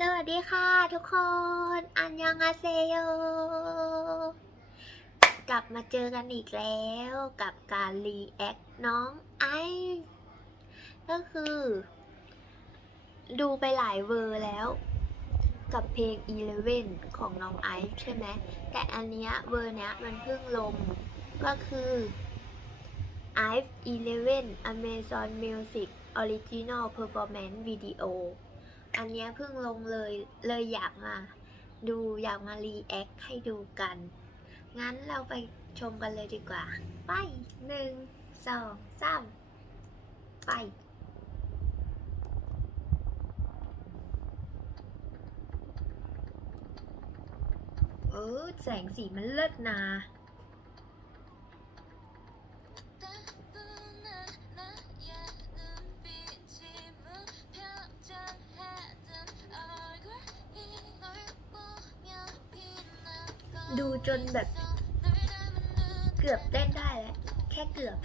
สวัสดีค่ะทุกคน อันยังอาเซโย กลับมาเจอกันอีกแล้วกับการรีแอคน้องไอซ์ก็คือ ดูไปหลายเวอร์แล้ว กับเพลง Eleven ของน้องไอซ์ใช่ไหม แต่อันเนี้ยเวอร์เนี้ยมันเพิ่งลง ก็คือ i v e 11 Amazon Music Original Performance Video อันนี้เพิ่งลงเลยเลยอยากมาดูอยากมารีแอคให้ดูกัน งั้นเราไปชมกันเลยดีกว่า ไปหนึ่งสองสามไป เออแสงสีมันเลิศนา ดูจนแบบ เกือบเต้นได้แล้วแค่เกือบ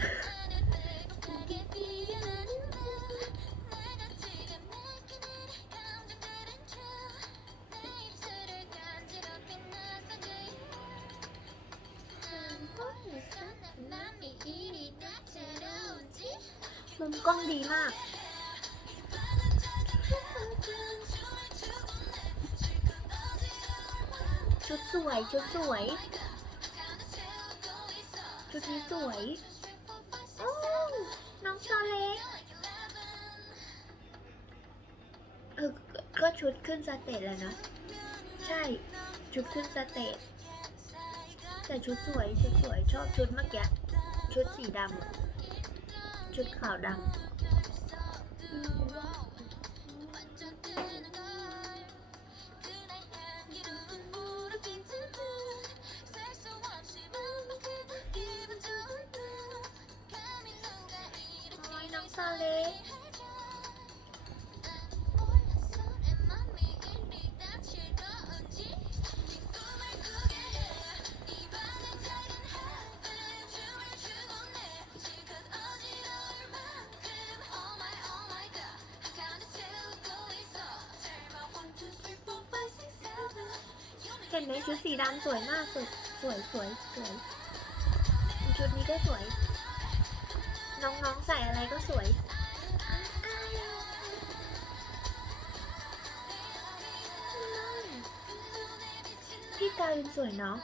มุมกล้องดีมาก ชุดสวย ชุดสวย ชุดนี้สวยโอ้น้องชอเล็กเออก็ก็ชุดขึ้นสเตจแล้วนะ ใช่ ชุดขึ้นสเตจแต่ชุดสวย ชุดสวย ชอบชุดเมื่อกี้ ชุดสีดำ ชุดขาวดำ เห็นไหมชุดสีดำสวยมากสวยสวยสวยสวยชุดนี้ก็สวย น้องๆใส่อะไรก็สวยพี่กาลินสวยเนาะ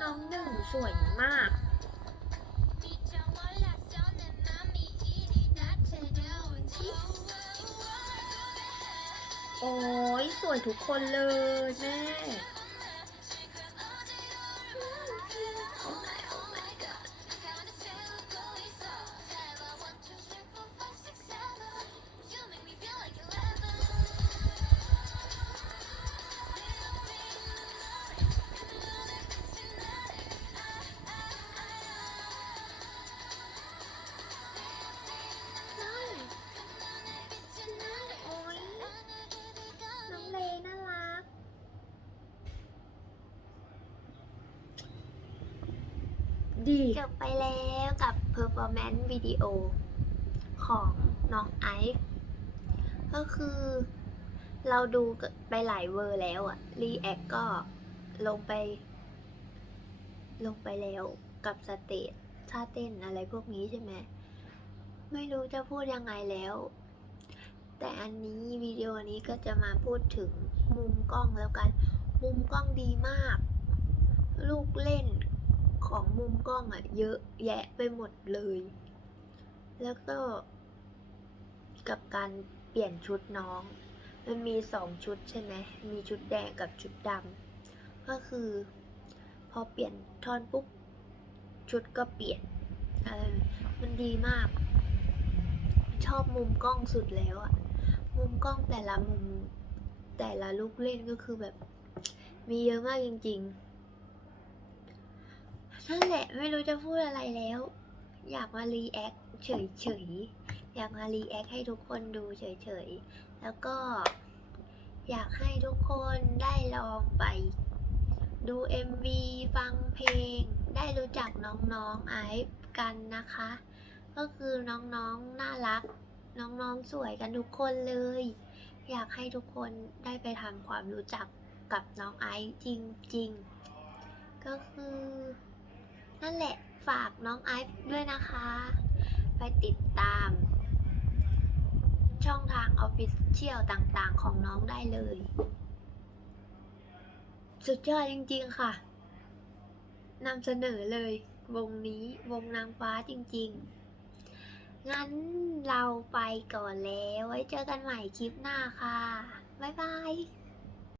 น้องหนึ่งสวยมาก โอ้ยสวยทุกคนเลยแม่ ดีจบไปแล้วกับ performance video ของน้องไอซ์ก็คือ เราดูไปหลายเวอร์แล้วอะรีแอคก็ลงไป ลงไปแล้วกับสเตจท่าเต้นอะไรพวกนี้ใช่ไหม ไม่รู้จะพูดยังไงแล้ว แต่อันนี้วิดีโอนี้ก็จะมาพูดถึงมุมกล้องแล้วกัน มุมกล้องดีมาก ลูกเล่น ของมุมกล้องอะเยอะแยะไปหมดเลย แล้วก็ กับการเปลี่ยนชุดน้อง มันมีสองชุดใช่ไหมมีชุดแดงกับชุดดำก็คือ พอเปลี่ยนท่อนปุ๊บชุดก็เปลี่ยนอะไรมันดีมาก ชอบมุมกล้องสุดแล้วอะมุมกล้องแต่ละมุมแต่ละลูกเล่นก็คือแบบ มีเยอะมากจริง ๆ นั่นแหละไม่รู้จะพูดอะไรแล้ว อยากมารีแอคเฉยๆ อยากมารีแอคให้ทุกคนดูเฉยๆ แล้วก็อยากให้ทุกคนได้ลองไปดู MV ฟังเพลง ได้รู้จักน้องๆไอฟ์กันนะคะ ก็คือน้องๆ น่ารัก น้องๆ สวยกันทุกคนเลย อยากให้ทุกคนได้ไปทำความรู้จักกับน้องไอซ์จริงๆ ก็คือ นั่นแหละฝากน้องไอซ์ด้วยนะคะ ไปติดตาม ช่องทางออฟฟิเชียลต่างๆของน้องได้เลย สุดยอดจริงๆค่ะนำเสนอเลยวงนี้วงนางฟ้าจริงๆ งั้นเราไปก่อนแล้ว ไว้เจอกันใหม่คลิปหน้าค่ะ บ๊ายบาย